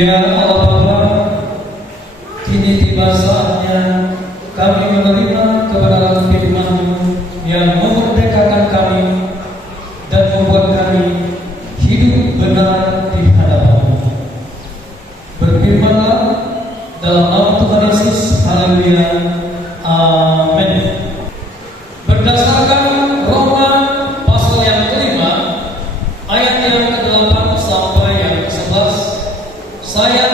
Ya Allah Bapa, kini tiba saatnya kami menerima kebenaran firman-Mu yang memerdekakan kami dan membuat kami hidup benar di hadapan-Mu. Berfirmanlah dalam nama Tuhan Yesus. Haleluya. Amin. Berdasarkan Roma pasal yang kelima, ayat yang ke-8 sampai yang ke-11, saya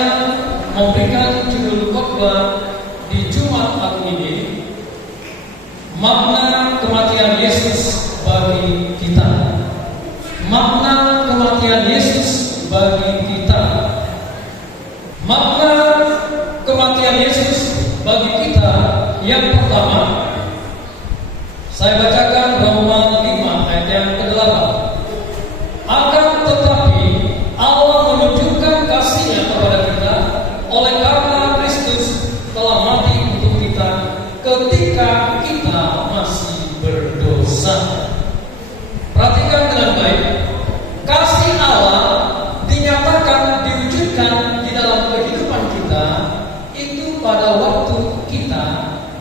memberikan judul khotbah di Jumat Agung ini, makna kematian Yesus bagi kita. Makna kematian Yesus bagi kita. Makna kematian Yesus bagi kita yang pertama, saya bacakan Roma 5 ayat yang ke-8. Akan tetapi Allah menunjukkan kasih-Nya kepada kita oleh karena Kristus telah mati untuk kita ketika kita masih berdosa. Perhatikan dengan baik. Kasih Allah dinyatakan, diwujudkan di dalam kehidupan kita itu pada waktu kita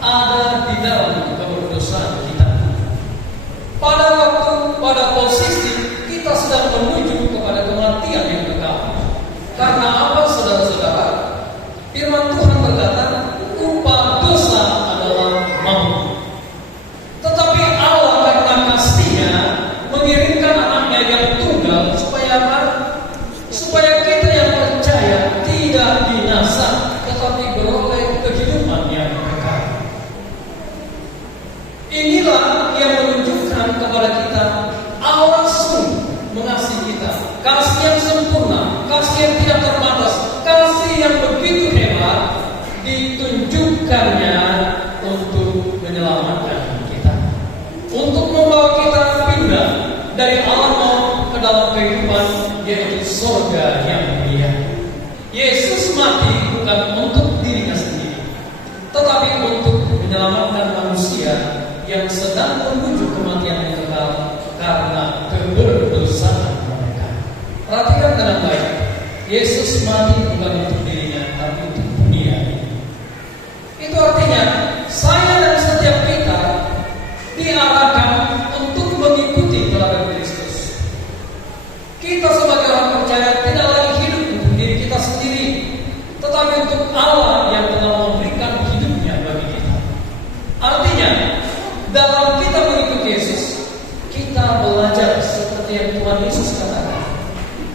ada di dalam keberdosaan kita. Pada posisi kita sedang menuju kepada kematian yang kekal. Karena apa, saudara-saudara? Firman Tuhan berkata, upah dosa adalah maut. Tetapi Allah karena kasih-Nya mengirimkan anaknya yang tunggal supaya kita yang percaya tidak binasa, tetapi beroleh kehidupan yang kekal. Inilah yang menunjukkan kepada kita Allah sungguh mengasihi kita. Kasih yang sempurna, kasih yang tidak terbatas, kasih yang begitu hebat ditunjukkannya untuk menyelamatkan kita, untuk membawa kita pindah dari alam maut ke dalam kehidupan, yaitu surga yang mulia. Yesus mati bukan untuk dirinya sendiri, tetapi untuk menyelamatkan manusia yang sedang menuju kematian yang kekal karena keberdosaan mereka. Perhatikan dengan baik. Yesus mati bukan untuk dirinya, tapi untuk dunia ini. Itu artinya saya dan setiap kita diarahkan untuk mengikuti teladan Kristus. Kita sebagai orang percaya tidak lagi hidup untuk diri kita sendiri, tetapi untuk Allah yang telah memberikan hidupnya bagi kita. Artinya, dalam kita mengikuti Yesus, kita belajar seperti yang Tuhan Yesus katakan.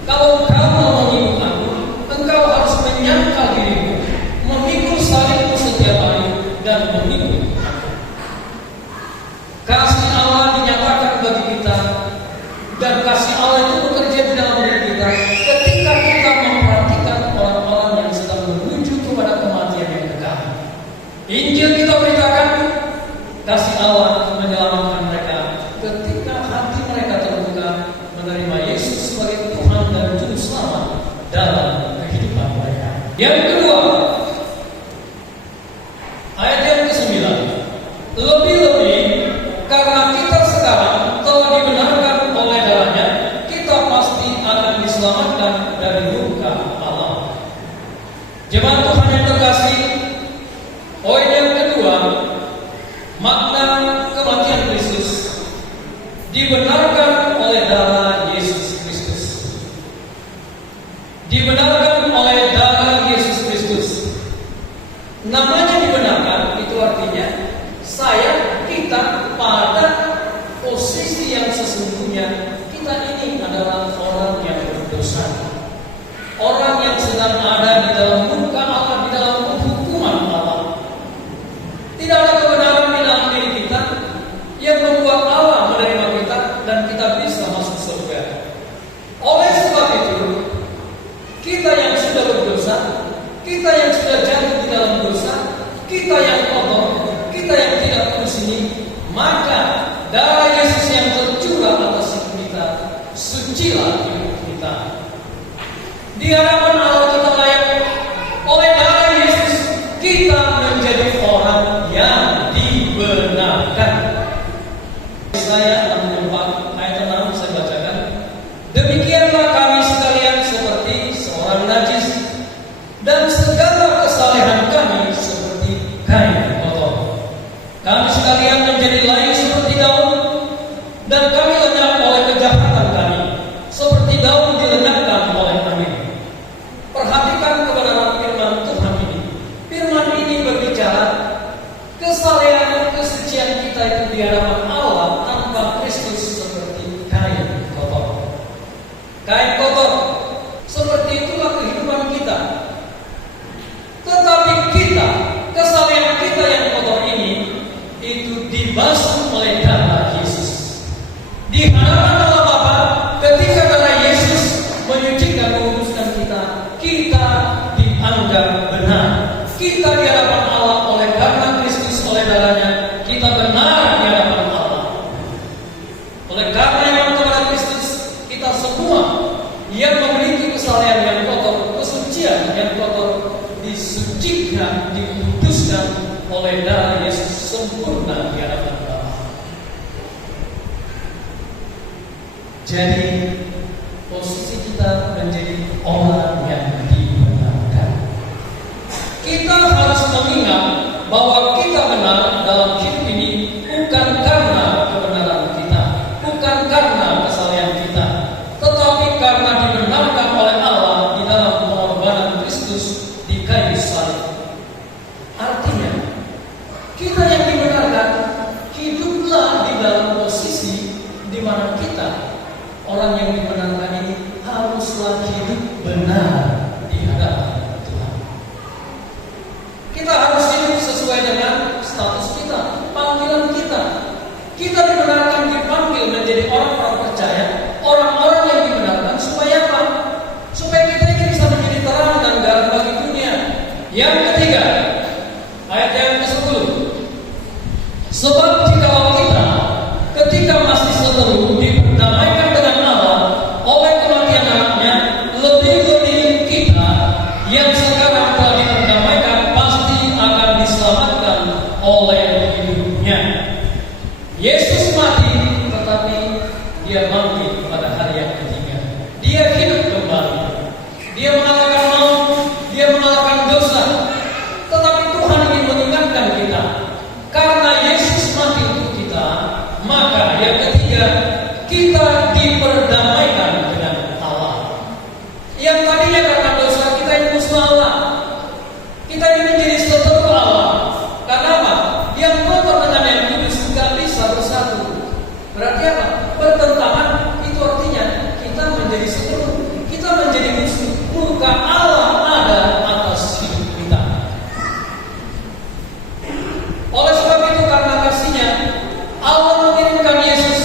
Kalau kamu mau mengikut Aku, engkau harus menyangkal dirimu, memikul salibmu setiap hari dan mengikut Aku. Kasih Allah dinyatakan bagi kita, dan kasih Allah itu bekerja di dalam diri kita ketika kita memperhatikan orang-orang yang sedang menuju kepada kematian yang kekal. Injil kita beritakan kasih Allah menyelamatkan mereka ketika hati mereka terbuka menerima Yesus sebagai Tuhan dan Juru Selamat dalam kehidupan mereka. Yang kedua, ayat yang ke-9. Lebih-lebih karena kita sekarang telah dibenarkan oleh darah-Nya, kita pasti akan diselamatkan dari murka Allah. Jemaat Tuhan yang terkasih, poin yang kedua, makna kematian Kristus dibenarkan oleh darah Yesus Kristus. Dibenarkan oleh darah Yesus Kristus. Namanya dibenarkan itu artinya kita pada posisi yang sesungguhnya kita ini adalah orang yang berdosa, orang yang sedang ada di dalam murka Allah, di dalam hukuman Allah. Tidak ada kebenaran di dalam diri kita yang membuat Allah menerima kita dan kita bisa masuk surga. Oleh sebab itu, kita yang sudah berdosa, kita yang sudah jatuh di dalam dosa, kita yang kotor, kita yang tidak kudus ini, maka darah Yesus yang tercurah atas hidup kita, sucilah hidup kita. Di hadapan Allah kita layak. Oleh darah Yesus kita menjadi orang yang dibenarkan. Saya menyebut ayat 6 saya bacakan. Demikianlah kami sekalian seperti seorang najis kain kotor. Kami sekalian menjadi layu seperti daun, dan kami lenyap oleh kejahatan kami, seperti daun dilenyapkan oleh angin. Perhatikan kebenaran firman Tuhan ini. Firman ini berbicara kesalehan kesucian kita itu di hadapan Allah tanpa Kristus seperti kain kotor. Kain kotor, seperti itulah kehidupan kita. Tetapi kita, kesalehan kita yang kotor ini, itu dibasuh oleh darah Yesus. Di hadapan Allah Bapa, ketika darah Yesus menyucikan, menguduskan kita, kita dianggap benar. Kita di hadapan Allah oleh karena Kristus, oleh darahnya, kita benar di hadapan Allah. Oleh karena yang kepada Kristus, kita semua yang memiliki kesalehan yang kotor, kesucian yang kotor, disucikan, dikuduskan oleh darah Yesus sempurna di hadapan Allah. Jadi posisi kita menjadi orang yang dibenarkan. Kita harus mengingat bahwa kita benar dalam hidup ini bukan karena kebenaran kita, bukan karena kesalehan kita, tetapi karena dibenarkan oleh Allah di dalam pengorbanan Kristus di kayu salib. Artinya, kita yang dibenarkan hiduplah di dalam posisi di mana kita, orang yang dibenarkan ini, haruslah hidup benar di hadapan Tuhan. Kita harus hidup sesuai dengan status kita, panggilan kita. Kita dibenarkan, dipanggil menjadi orang-orang percaya, orang-orang yang dibenarkan supaya apa? Supaya kita ini bisa menjadi terang dan garam bagi dunia. Yang ketiga, ayat yang ke-10. Sebab jikalau kita ketika masih seteru diperdamaikan dengan Allah oleh kematian anaknya, lebih-lebih kita yang sekarang telah diperdamaikan pasti akan diselamatkan oleh hidupnya. Yesus mati, tetapi dia bangkit pada hari yang ketiga. Dia hidup kembali. Dia mengalahkan maut, dia mengalahkan dosa. Tetapi Tuhan ingin mengingatkan kita, karena Yesus mati untuk kita, maka yang ketiga, kita diperdamaikan dengan Allah. Yang tadinya karena dosa kita ini musuh Allah, kita ini menjadi seteru Allah. Karena apa? Yang kotor dengan yang kudus tidak bisa bersatu. Berarti apa? Bertentangan. Itu artinya kita menjadi seteru, kita menjadi musuh. Murka Allah ada atas hidup kita. Oleh sebab itu, karena kasih-Nya, Allah mengirimkan Yesus.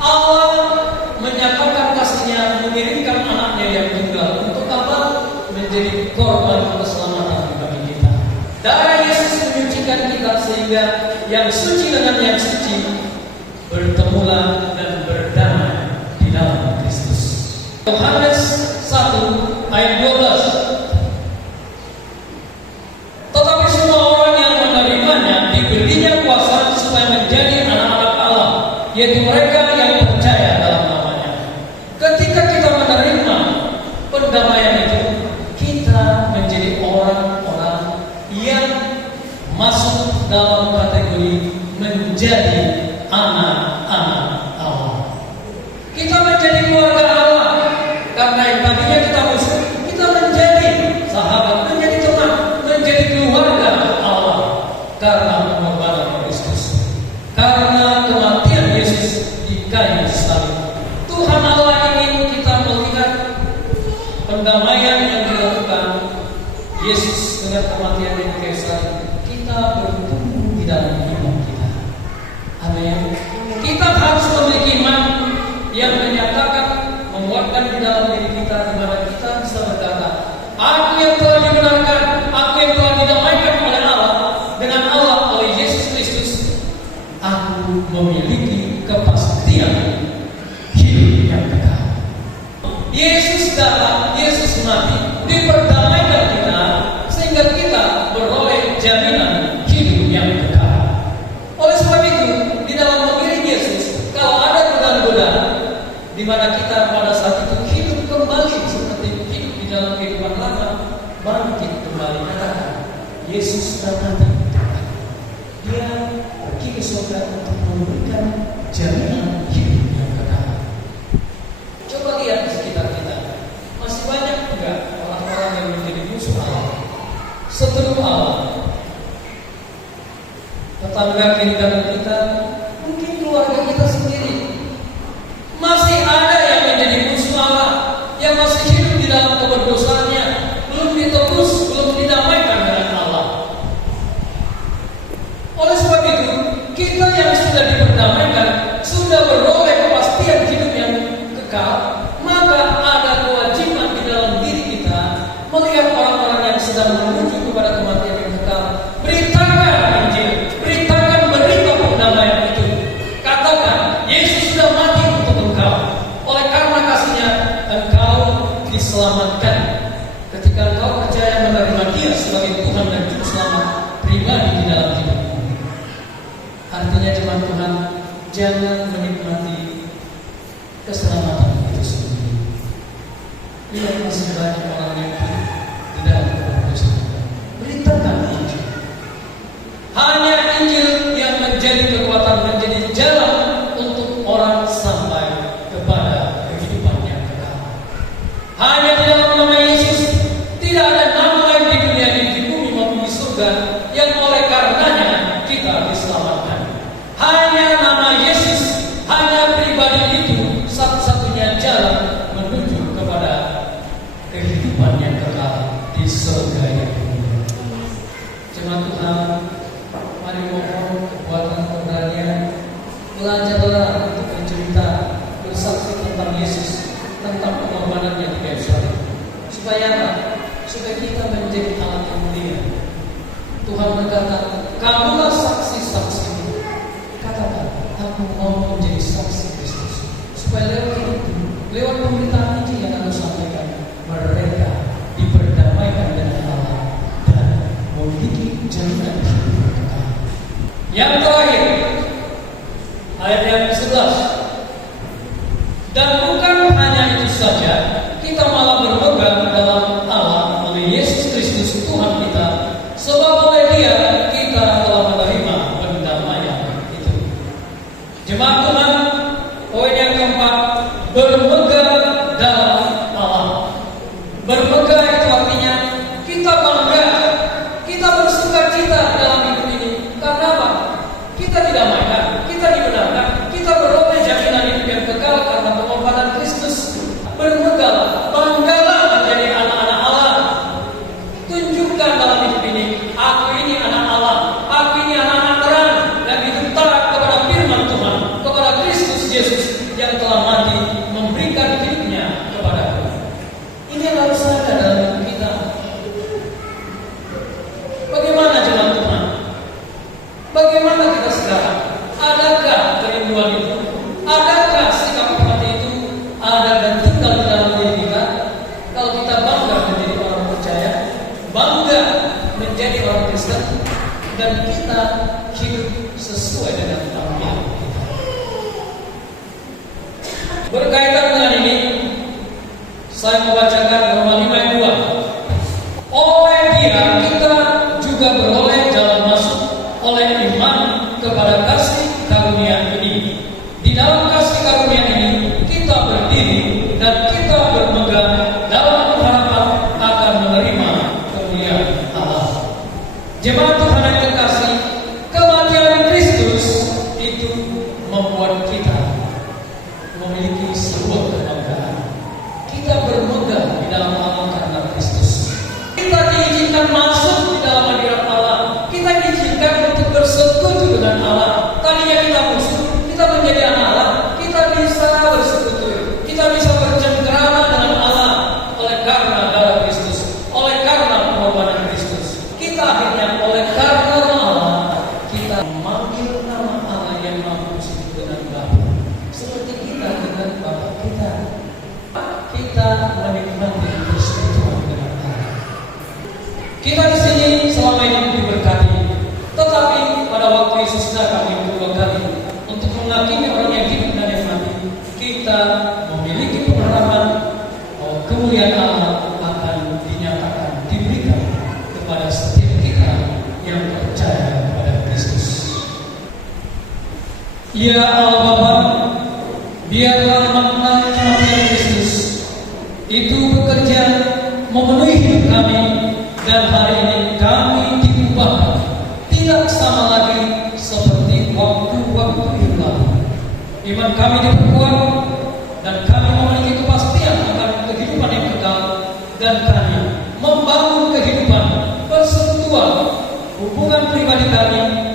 Allah menyatakan kasih-Nya, mengirimkan anaknya yang tunggal. Untuk apa? Menjadi korban keselamatan bagi kita. Darah Yesus menyucikan kita sehingga yang suci dengan yang suci bertemulah dan berdamai di dalam Kristus. Yohanes 1 ayat 12. Tetapi semua orang yang menerimanya diberinya kuasa supaya menjadi anak-anak Allah, yaitu mereka yang percaya dalam namanya. Ketika kita menerima pendamaian itu, kita menjadi orang-orang yang masuk dalam kategori menjadi anak-anak Allah. Kita menjadi keluarga Allah. Karena yang tadinya kita musuh, kita menjadi sahabat, menjadi teman, menjadi keluarga Allah. Karena pengorbanan Kristus, karena kematian Yesus di kayu salib. Tuhan Allah ingin kita melihat pendamaian yang dilakukan Yesus dengan kematian di kayu salib. Kita bertumbuh di dalam iman kita. Amin. Kita harus memiliki iman yang menyatakan, menguatkan di dalam diri kita, di mana kita bisa berkata, aku yang telah dibenarkan, aku yang telah didamaikan oleh Allah, dengan Allah oleh Yesus Kristus, aku memiliki kepastian hidup yang kekal. Yesus datang, Yesus mati, diperdamaikan kita, sehingga kita beroleh jaminan hidup yang kekal. Oleh sebab itu, di dalam mengiring Yesus, kalau ada godaan-godaan di mana kita pada saat itu hidup kembali seperti hidup di dalam kehidupan lama, bangkit kembali, katakan, Yesus sudah mati, tetangga kiri kanan kita, mungkin keluarga kita sendiri. Masih ada yang menjadi musuh Allah, yang masih hidup di dalam keberdosaannya, belum ditebus, belum didamaikan dengan Allah. Oleh sebab itu, kita yang sudah diperdamaikan, sudah beroleh kepastian hidup yang kekal, maka ada kewajiban di dalam diri kita melihat orang-orang yang sedang menuju kepada kematian yang kekal. Beritakan Injil, beritakan berita perdamaian itu. Katakan, Yesus sudah mati untuk engkau. Oleh karena kasih-Nya, engkau diselamatkan. Ketika engkau percaya menerima Dia sebagai Tuhan dan Juru Selamat pribadi di dalam hidupmu. Artinya jemaat Tuhan, jangan menikmati keselamatan itu sendiri. Lihat masih banyak orang yang hidup di dalam keberdosaan. Beritakan Injil. Hanya Injil yang menjadi kekuatan, menjadi jalan untuk orang sampai kepada kehidupan yang kekal. Hanya di dalam nama Yesus, tidak ada nama lain di dunia ini, di bumi maupun di surga, yang oleh karenanya kita diselamatkan. Hanya nama Yesus, hanya pribadi itu satu-satunya jalan menuju kepada kehidupan yang kekal di surga yang mulia. Jemaat Tuhan, mari mohon kekuatan keberanian, belajarlah untuk bercerita, bersaksi tentang Yesus, tentang pengorbanannya di kayu salib. Supaya apa? Supaya kita menjadi alat yang mulia. Tuhan berkata, kamulah saksi-saksi. Katakan, aku mau menjadi saksi Kristus. Supaya lewat hidupku, lewat pemberitaan Injil yang aku sampaikan, mereka diperdamaikan dengan Allah dan memiliki jaminan hidup kekal. Yang terakhir, ayat yang ke-11. Dan bukan hanya itu saja, kita malah berpegang dalam Allah oleh Yesus Kristus Tuhan kita, sebab oleh Dia kita telah menerima pendamaian itu. Jemaat Tuhan, poin yang keempat, berpegang dalam Allah. Berpegang itu artinya kita bangga, kita bersuka cita dalam hidup ini. Karena apa? Kita didamaikan, kita dibenarkan, kita beroleh jaminan hidup yang kekal karena pengorbanan Kristus. Bermegahlah, banggalah menjadi anak-anak Allah. Tunjukkan dalam hidup ini, aku ini anak Allah, aku ini anak-anak terang, dan hidup taat kepada firman Tuhan, kepada Kristus Yesus yang telah mati memberikan hidupnya kepadaku. Ini yang harus ada dalam hidup kita. Bagaimana jemaat Tuhan? Bagaimana kita sekarang? Adakah kerinduan itu? Adakah sikap seperti itu ada dan tinggal di dalam diri kita? Kalau kita bangga menjadi orang percaya, bangga menjadi orang Kristen, dan kita hidup sesuai dengan tampilan kita. Berkaitan dengan ini, saya membacakan Roma 5 ayat 2. Oleh Dia kita juga beroleh jalan masuk oleh iman kepada kasih karunia ini. Di dalam kasih karunia ini kita berdiri dan kita bermegang dalam harapan akan menerima kemuliaan Allah. Jemaat Tuhan yang terkasih, kematian Kristus itu membuat kita memiliki sebuah kebanggaan. Kita bermegang di dalam Allah karena Kristus. Kita diizinkan masuk di dalam hadirat Allah. Kita diizinkan untuk bersekutu dengan Allah. Tadinya kita musuh, kita menjadi anak Allah. Kita bisa bersekutu, kita bisa bercengkrama dengan Allah oleh karena darah Kristus, oleh karena pengorbanan Kristus. Kita akhirnya oleh karena Allah, kita memanggil nama Allah yang Maha Kudus dengan Bapa, seperti kita dengan Bapa kita. Kita menikmati persekutuan dengan Allah. Kita di sini selama ini diberkati, tetapi pada waktu Yesus datang yang kedua kali untuk menghakimi orang yang hidup dan yang mati, kita memiliki pengharapan bahwa kemuliaan Allah akan dinyatakan, diberikan kepada setiap kita yang percaya kepada Kristus. Ya Allah Bapa, biarlah makna kematian Kristus itu bekerja memenuhi hidup kami, dan hari ini kami diubahkan, tidak sama lagi iman kami diperkuat, dan kami memiliki kepastian akan kehidupan yang kekal, dan kami membangun kehidupan persekutuan hubungan pribadi kami